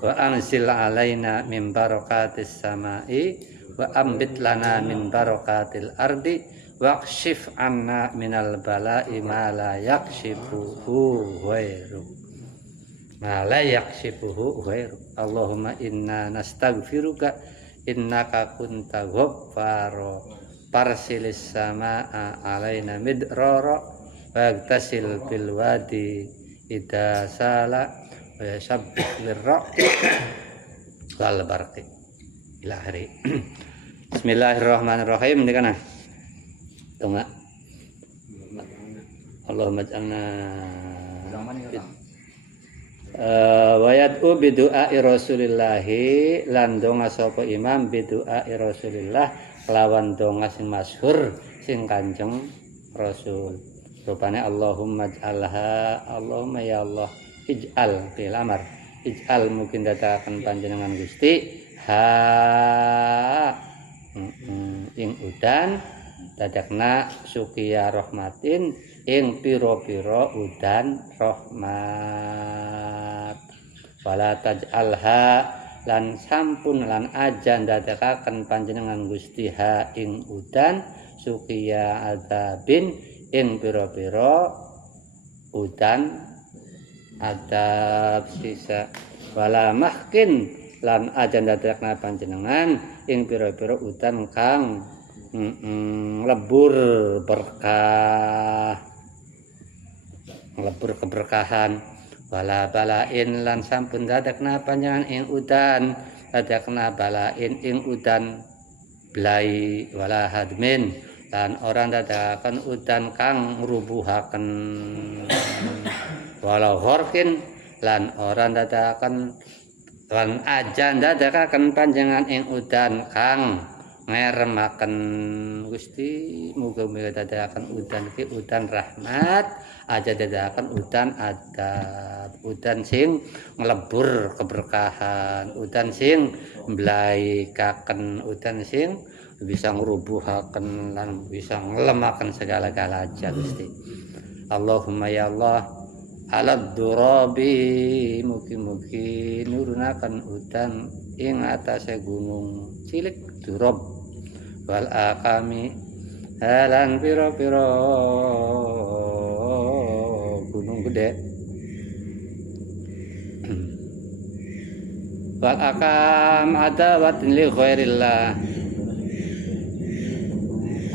wa anzil alaina min barakatis samai wa ambit lana min barakatil ardi waqshif anna minal bala'i ma la yakshifuhu ghairu Allahumma inna nastaghfiruka innaka kunta ghaffaro parsilis samaa alaina midrara wagtasil bil wadi ida sala wa yasabbih lirraqi wal barqi ila akhiri. Bismillahirrahmanirrahim. Ini kana donga Allahumma ij'alna wa yad'u bi du'ai rasulillahi lan donga sapa imam bi du'ai rasulillah lawan donga sing masyhur sing Kanjeng Rasul. Rupanya Allahumma ij'alha, Allahumma ya Allah ij'al fil amr ij'al mungkin dadakan panjenengan Gusti ha ing udan dadakna sukiya rahmatin ing pira-pira udan rahmat. Wala taj'alha lan sampun lan aja dadakaken panjenengan Gusti ha ing udan sukiya adzabin ing pira-pira udan adab sisa. Wala mahkin lan aja dadakna panjenengan ing pira-pira udan kang lebur berkah lebur keberkahan. Wala balain lan sampun dadakna panjenengan ing udan dadakna balain ing udan blai. Wala hadmin lan orang dadakan udan kang ngrubuhaken. Walau horkin lan orang dadakan lan ajan dadakan panjenengan ing udan kang ngeremaken Gusti muga-muga dadakan udan ki udan rahmat aja dadakan udan adab udan sing nglebur keberkahan udan sing mblaikaken udan sing bisa ngrubuhaken lan bisa ngelemaken segala-galaja Gusti Allahumma ya Allah alad durabi mugi-mugi nurunaken udan ing atase gunung cilik durab wal akami halan pira-pira gunung gede wal akam adawat li ghairillah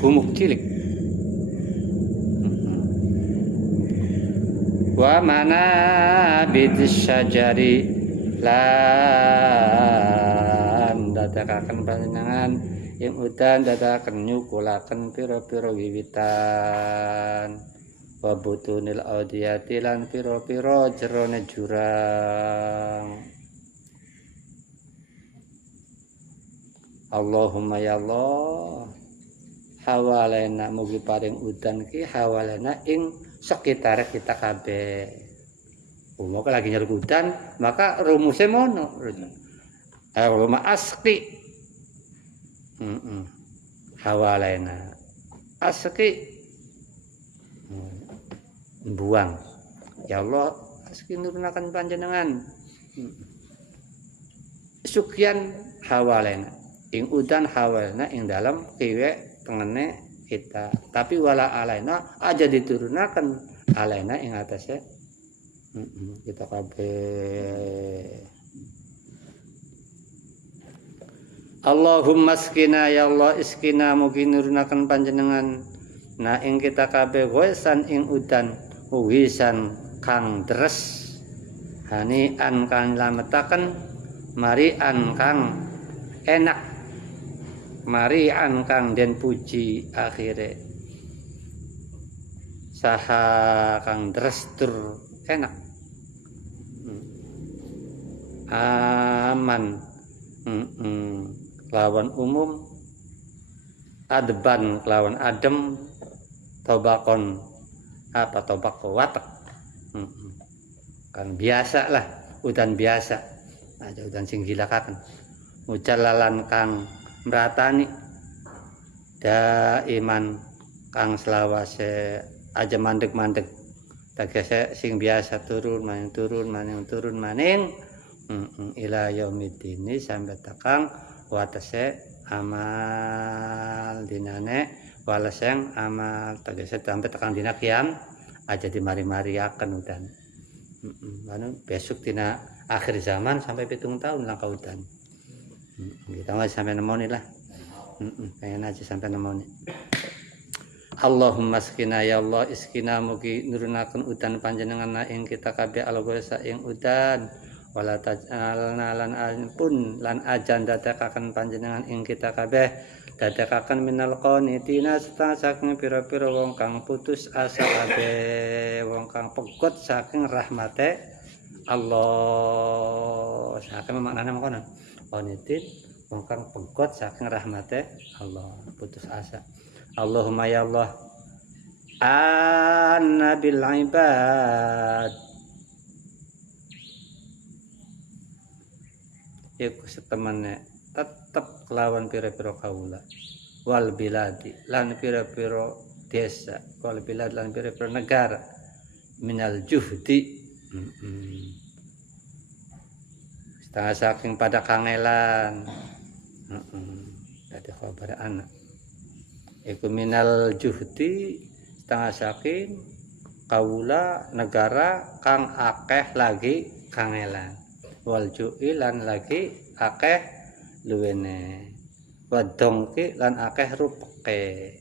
gumuk cilik wa mana bidis syajari lan dadakaken panjenengan ing udan dadakan nyukulaken pira-pira wiwitan wa butunil audiyati lan pira-pira jerone jurang Allahumma ya Allah hawalena mugi paring udan ki hawalena ing sekitar kita kabeh umuk lagi nyeruk udan maka rumusnya mono rumah aski hawalena aski buang ya Allah aski nurunakan panjenengan sukian hawalena ing udan hawalena ing dalam kiwe tengene kita tapi wala alaina aja diturunakan alaina ing atasnya kita kabeh Allahumma iskina ya Allah iskina mugi nurunaken panjenengan nah ing kita kabeh wisan ing udan wisan kang deres hanian kang lametaken marian kang enak marian kang den puji akhire saha kang deres tur enak aman lawan umum adban lawan adem tobakon apa tobak watek kan biasa lah udan biasa aja udan sing gilakaken ucalalan kang meratani daiman kang selawase aja mandeg-mandeg tegese sing biasa turun maning ila yaumiddin sampai takang watase amal dinane walaseng amal tegese sampai tekan dina kiam aja dimari-mariaken udan besok dina akhir zaman sampai 7 tahun langkah udan kita masih sampai nemoni lah pengen aja sampai nemoni Allahumma iskina ya Allah iskina mugi nurunaken udan panjenengan ing kita kabeh alwasa ing udan wala taj'alna lan pun lan ajan dadakaken panjenengan ing kita kabeh dadakaken minal qanitina saking pira-pira wong kang putus asa kabeh wong kang pegot saking rahmate Allah saking maknane mangkono qanitin wong kang pegot saking rahmate Allah putus asa Allahumma ya Allah annabil ibad iku setemene tetep kelawan pira-pira kaula wal biladi lan pira-pira desa wal bilad lan pira-pira negara minal juhdi setengah saking pada kangelan dadi khabar anak iku minal juhdi setengah saking kaula negara kang akeh lagi kangelan wal ju'ilan lagi akeh luwene wadongki lan akeh rupeke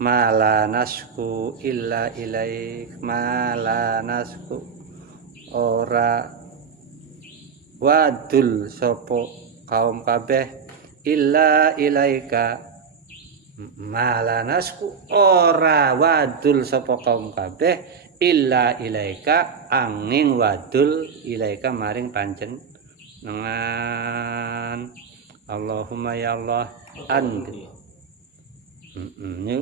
mala nasku illa ilaik mala nasku ora wadul sopo kaum kabeh illa ilaika mala nasku ora wadul sopo kaum kabeh illa ilaika angin wadul ilaika maring pancen dengan Allahumma ya Allah anbit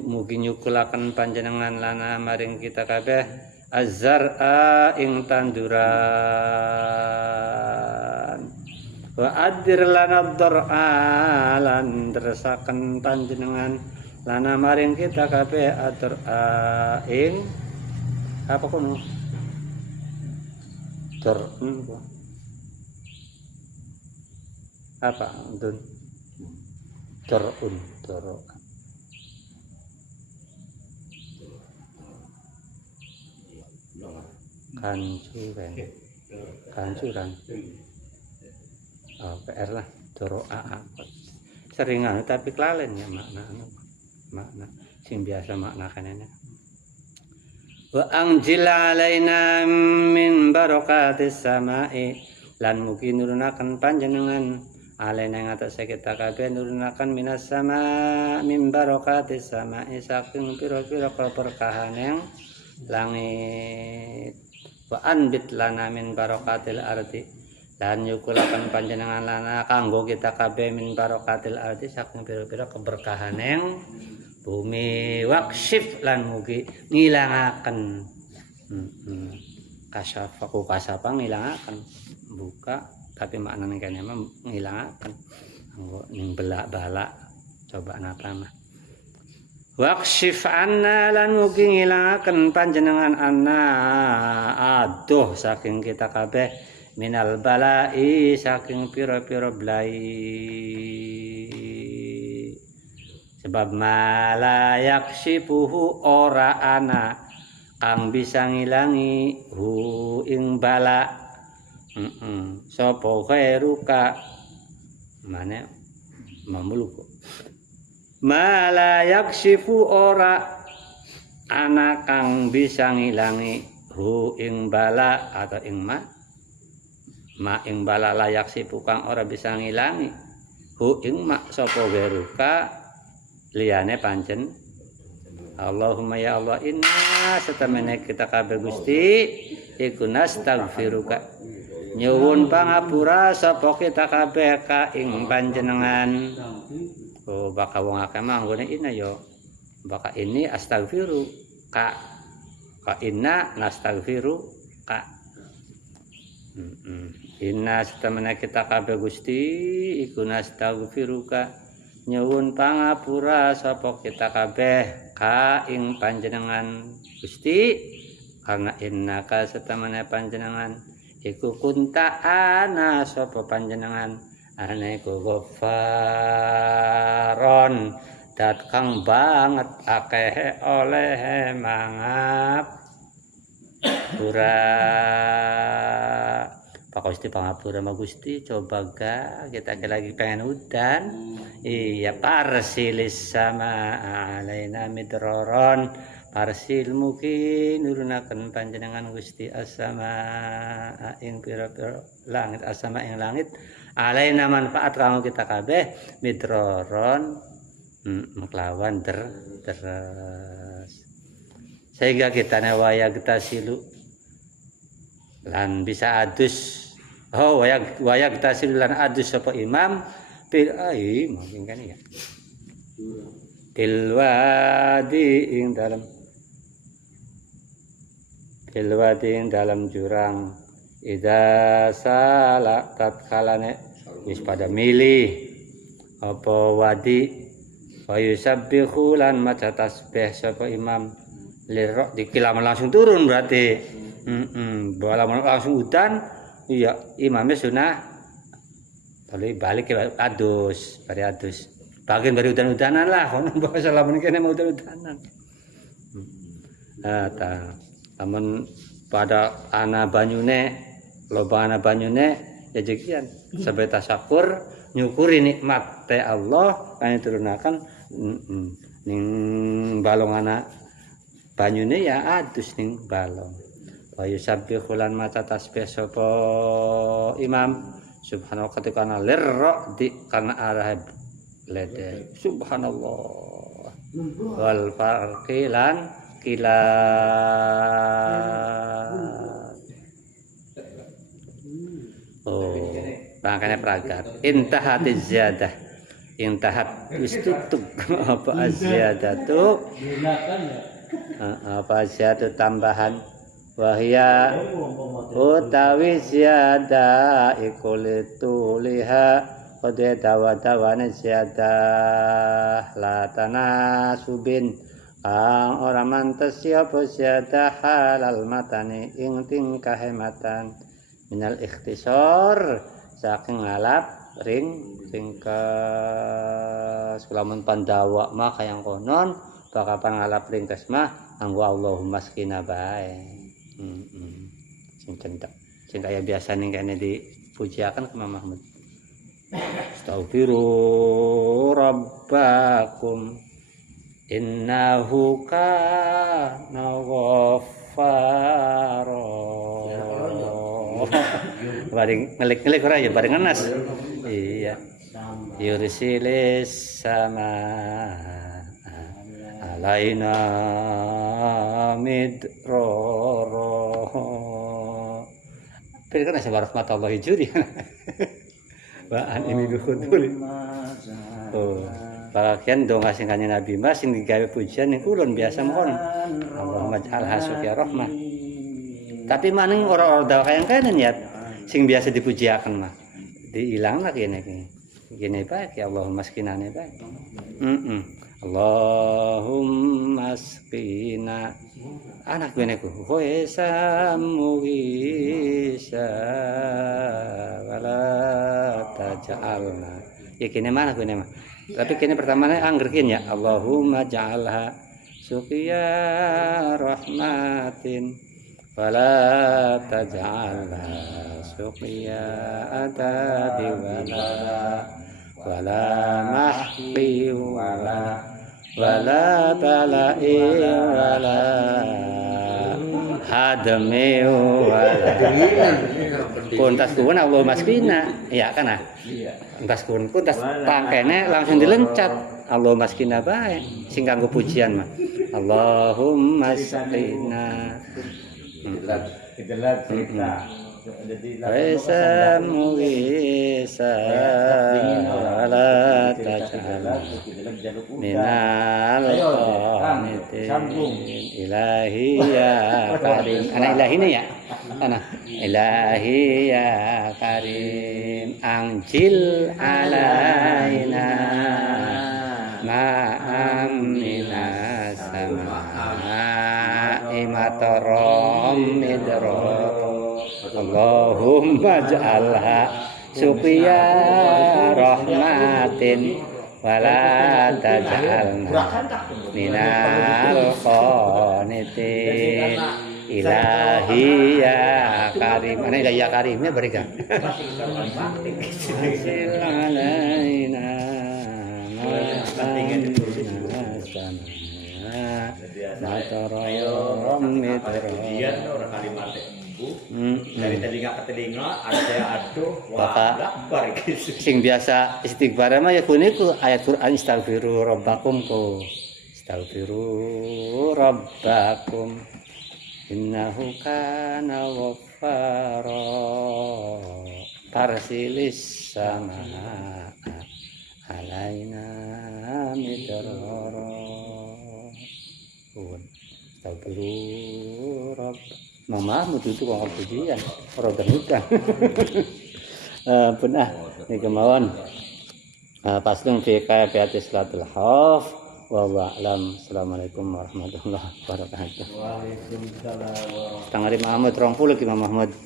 mugi nyukulaken panjenengan lana maring kita kabeh azzar'a ing tanduran wa adir lana dhar'a lan dresaken panjenengan lana maring kita kabeh adhar'a ing apa kono apa dun dor'un kancuran oh PR lah doro'a seringan tapi kelalen ya makna sing biasa makna kanene wa anjil alaina min barakatis samai lan mugi nurunaken panjenengan alaina ing atase kita kabeh nurunaken minas sama min barakatis samai saking pira-pira keberkahan langit wa anbit lana min barakatil ardi lan nyukulaken panjenengan lana kanggo kita kabeh min barakatil ardi saking pira-pira keberkahan bumi wakshif lan mugi ngilangaken kasafaku kasapa ngilangaken buka tapi maknane kene mah ngilangaken anggo ning belak-balak coba napa mah wakshif anna lan mugi ngilangaken panjenengan anna aduh saking kita kabeh minal balai saking pira-pira blai sebab malayak sipuhu ora ana kang bisa ngilangi hu ing bala sapa khairuka mane mamuluku malayak sifu ora ana kang bisa ngilangi hu ing bala atau ing ma ing bala layak sifu kang ora bisa ngilangi hu ing ma sapa khairuka liyane pancen Allahumma ya Allah inna satamene kita kabeh Gusti iku nastaghfiruka nyuwun pangapura sapa kita kabeh ka ing panjenengan oh baka wong akeh mah nggone inna yo baka ini astaghfiru ka inna nastaghfiru ka inna satamene kita kabeh Gusti iku nastaghfiruka nyuwun pangapura sapa kita kabeh ka ing panjenengan Gusti karena innaka satamane panjenengan iku kunta ana sapa panjenengan ana iku ghafaron dat kang banget akeh oleh mangapura Pak Gusti pangapura mah Gusti coba ga kita lagi pengen udan iya parsilis sama alaina midroron parsil mugi nurunaken panjenengan Gusti asama ing pira-pira langit asama ing langit alaina manfaat kanggo kita kabeh midroron melawan deres sehingga kita waya kita silu lan bisa adus oh waya kita silu lan adus sapa imam bil mungkin kan ya bilwadi ing dalam jurang ida salak tatkalane wis pada milih apa wadi wa yusabbihu lan maca tasbih sapa imam lirok dikilam langsung turun berarti langsung udan iya imamnya sunah balik ke adus bagian dari udan-udanan lah kono bahasa lamun kene mau udan-udanan tamun pada ana banyune loba ana banyune ya jegian sampai tasyakur nyukuri nikmat teh Allah kang turunaken ning balong ana banyune ya adus ning balong wa yusabbihu lan maca tasbih sapa imam subhanallah ketika ana lirra di kana arah lede subhanallah wal farqilan kilat oh pangkane pragat. Intahatiz ziyadah. Intahat wis tutup apa ziyadatu. Apa ziyadatu tambahan. Wahya utawi ziyadah iku lituliha qad dawa-dawane ziyadah latana subin kang ora mantes apa ziyadah halal matane ing tingkah hematan minal ikhtisar saking ngalap ringkas kulamun pandawa mah kayang konon bakapan ngalap ringkas mah anggo Allahumma skina bae sing cendak sing kaya biasa ning kene dipujiaken ke Imam Mahmud astaghfiru rabbakum innahu kana ghaffara bareng ngelik-ngelik ora ya bareng ngenas iya yursilis sama alaina midroro pilih kan sebarang mata Allah juri baan ini kudur oh bagian dong sing kanjeng Nabi Mas sing digawe pujian ning kulon biasa mohon Allahumma ja'alha suqya rahmah tapi maning ora-ora dawa kayang kene niat sing biasa dipujiaken mah diilangna kene kene bae ya Allahumma skinane bae Allahumma skina anak gue ku muisa wala taj'alna ya kene mana gue mah tapi kene pertamanya anggerkin ya Allahumma ja'alha suqya rahmatin wala taj'alha suqya adabi wala mahqi wala bala'i wala hadami wala kuntas kun Allah maskina ya kan ah kuntas kun kuntas pangkene langsung dilencat Allah maskina bae sing kanggo pujian mah Allahumma maskina itulah cerita Waisa muisa wala taj'al minal qanitin ilahi ya karim anak ilahi ini ya anak ilahi ya karim anjil alaina ma'am minas sama'i mataram midro Allahumma ja'alha suqya rahmatin wala taj'alna minal qanitin ilahi ya karim ana ilahi ya karimnya berikan alaina dari telinga ke telinga aduh sing biasa istighfar mah ya kuniku ayat Quran istaghfiru rabbakum ku istaghfiru rabbakum innahu kana ghaffara tarsilis sama alaina midrara istaghfiru rabbakum Mama mutu itu kok pujian ora udan. Punah niki kemawon. Paslung fi kayfiyati salatul khauf wallahu a'lam. Assalamualaikum warahmatullahi wabarakatuh. Waalaikumsalam. Tangari Muhammad 20 Imam Mahmud.